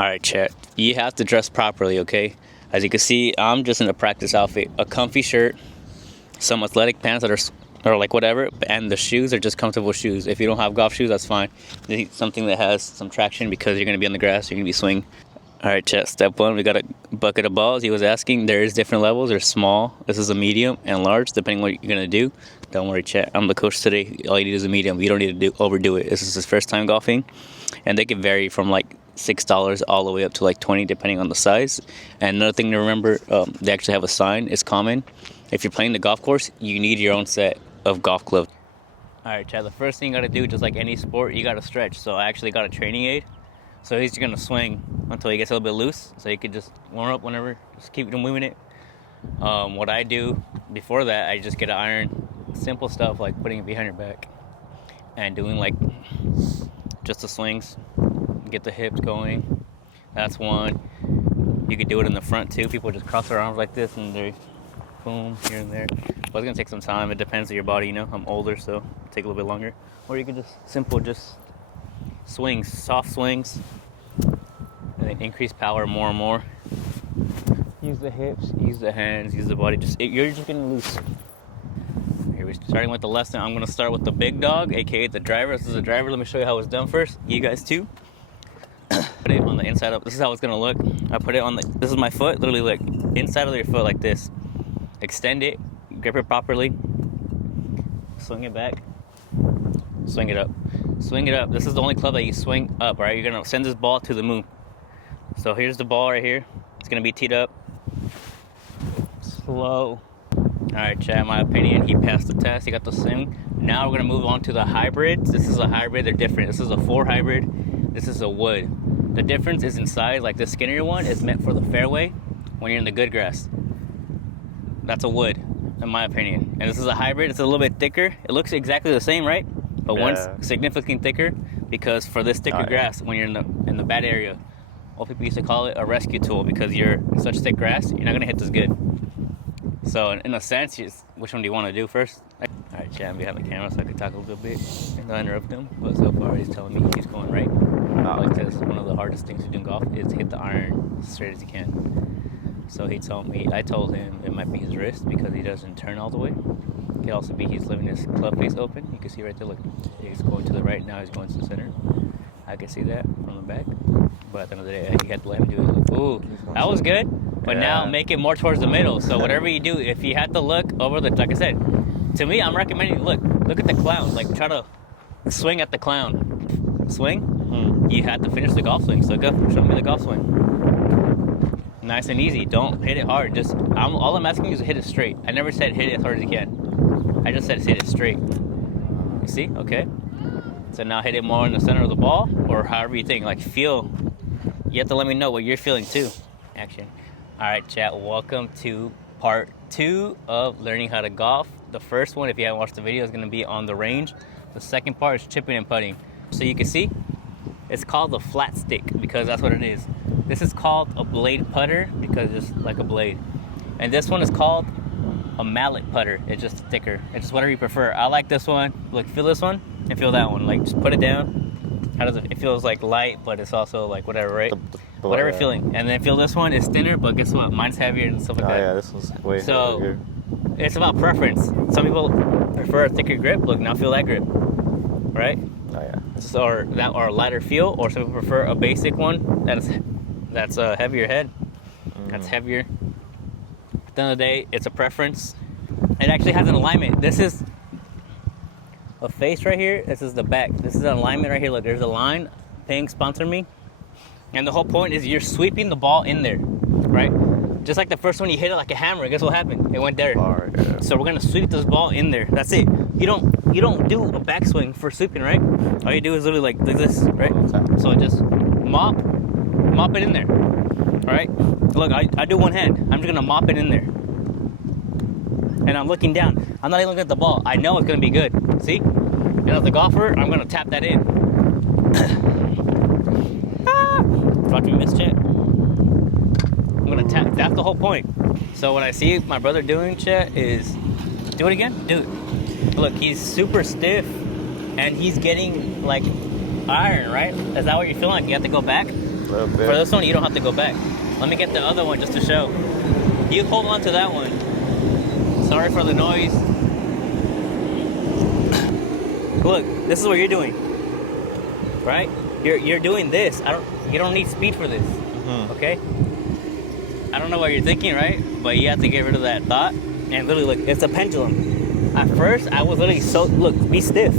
Alright, chat. You have to dress properly, okay? As you can see, I'm just in a practice outfit. A comfy shirt, some athletic pants that are like whatever, and the shoes are just comfortable shoes. If you don't have golf shoes, that's fine. You need something that has some traction because you're going to be on the grass, you're going to be swinging. Alright, chat. Step one, we got a bucket of balls. He was asking. There is different levels. There's small. This is a medium and large, depending on what you're going to do. Don't worry, chat. I'm the coach today. All you need is a medium. You don't need to overdo it. This is his first time golfing. And they can vary from like $6 all the way up to like 20 depending on the size. And another thing to remember, they actually have a sign. It's common. If you're playing the golf course, you need your own set of golf clubs. Alright, Chad, the first thing you gotta do, just like any sport, you gotta stretch. So I actually got a training aid. So he's gonna swing until he gets a little bit loose. So you could just warm up whenever, just keep moving it. What I do before that, I just get an iron. Simple stuff like putting it behind your back and doing like just the swings. Get the hips going. That's one. You could do it in the front too. People just cross their arms like this and they boom here and there. But it's gonna take some time. It depends on your body, you know. I'm older, so it'll take a little bit longer. Or you could just just swings, soft swings, and then increase power more and more. Use the hips, use the hands, use the body. You're just getting loose. Here we're starting with the lesson. I'm gonna start with the big dog, aka the driver. This is the driver. Let me show you how it's done first. You guys too. Put it on the inside of. This is how it's gonna look. I put it on the. This is my foot, literally like inside of your foot, like this. Extend it, grip it properly. Swing it back. Swing it up. Swing it up. This is the only club that you swing up, right? You're gonna send this ball to the moon. So here's the ball right here. It's gonna be teed up. Slow. Alright, Chad, in my opinion, he passed the test. He got the swing. Now we're gonna move on to the hybrids. This is a hybrid. They're different. This is a 4 hybrid. This is a wood. The difference is in size. Like the skinnier one is meant for the fairway when you're in the good grass. That's a wood, in my opinion. And this is a hybrid. It's a little bit thicker. It looks exactly the same, right? But one's significantly thicker because for this thicker grass, when you're in the bad area, old people used to call it a rescue tool because you're in such thick grass, you're not gonna hit this good. So in a sense, which one do you want to do first? Alright, Chad, I'm behind the camera so I can talk a little bit and not interrupt him. But so far, he's telling me he's going right. Like this, one of the hardest things to do in golf is to hit the iron as straight as you can. So he told me, I told him it might be his wrist because he doesn't turn all the way. It could also be he's leaving his club face open. You can see right there, look, he's going to the right, now he's going to the center. I can see that from the back. But at the end of the day, he had to let him do it. Ooh, that was good. But now make it more towards the middle. So whatever you do, if you had to look over the, like I said, to me, I'm recommending, look at the clown. Like try to swing at the clown. Swing? You had to finish the golf swing. So go, show me the golf swing. Nice and easy. Don't hit it hard. All I'm asking you is to hit it straight. I never said hit it as hard as you can. I just said hit it straight. You see? Okay. So now hit it more in the center of the ball or however you think. Like feel. You have to let me know what you're feeling too. Action. All right, chat. Welcome to part 2 of learning how to golf. The first one, if you haven't watched the video, is going to be on the range. The second part is chipping and putting. So you can see, it's called the flat stick because that's what it is. This is called a blade putter because it's like a blade. And this one is called a mallet putter. It's just thicker. It's just whatever you prefer. I like this one. Look, feel this one and feel that one. Like, just put it down. How does it? It feels like light, but it's also like whatever, right? Whatever feeling. And then feel this one is thinner, but guess what? Mine's heavier and stuff like that. Yeah, this one's way heavier. It's about preference. Some people prefer a thicker grip. Look, now feel that grip, right? Oh yeah. So, or a lighter feel, or some people prefer a basic one that's a heavier head. That's heavier. At the end of the day, it's a preference. It actually has an alignment. This is a face right here. This is the back. This is an alignment right here. Look, there's a line. Ping sponsored me. And the whole point is you're sweeping the ball in there, right? Just like the first one, you hit it like a hammer. Guess what happened? It went there. So we're gonna sweep this ball in there. That's it. You don't do a backswing for sweeping, right? All you do is literally like this, right? So just mop it in there. All right. Look, I do one hand. I'm just gonna mop it in there, and I'm looking down. I'm not even looking at the ball. I know it's gonna be good. See? And as a golfer, I'm gonna tap that in. Watch me miss, chat. I'm gonna tap. That's the whole point. So what I see my brother doing, chat, is do it again. Do it. Look, he's super stiff, and he's getting like iron, right? Is that what you're feeling like? You have to go back. little bit. For this one, you don't have to go back. Let me get the other one just to show. You hold on to that one. Sorry for the noise. Look, this is what you're doing, right? You're doing this. You don't need speed for this. Okay? I don't know what you're thinking, right? But you have to get rid of that thought. And literally, look, it's a pendulum. At first, I was literally so, look, be stiff.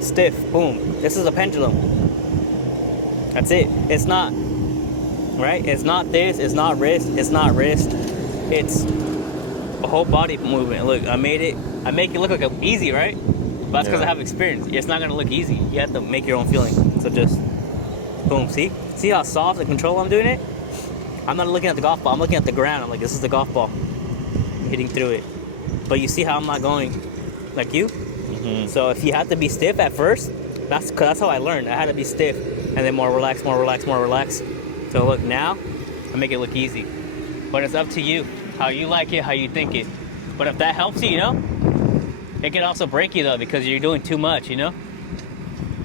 Stiff, boom. This is a pendulum. That's it. It's not, right? It's not this, it's not wrist, it's not wrist. It's a whole body movement. Look, I make it look like easy, right? But that's because I have experience. It's not gonna look easy. You have to make your own feeling. So just, boom, see? See how soft and control I'm doing it? I'm not looking at the golf ball, I'm looking at the ground. I'm like, this is the golf ball. I'm hitting through it. But you see how I'm not going like you? So if you have to be stiff at first, that's how I learned. I had to be stiff and then more relaxed, more relaxed, more relaxed. So look, now I make it look easy. But it's up to you, how you like it, how you think it. But if that helps you, you know, it can also break you though because you're doing too much, you know.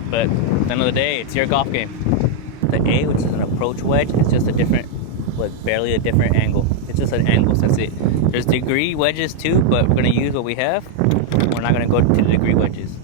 But at the end of the day, it's your golf game. The A, which is an approach wedge, is just a different, like barely a different angle. It's just an angle, that's it. There's degree wedges too, but we're gonna use what we have. We're not gonna go to the degree wedges.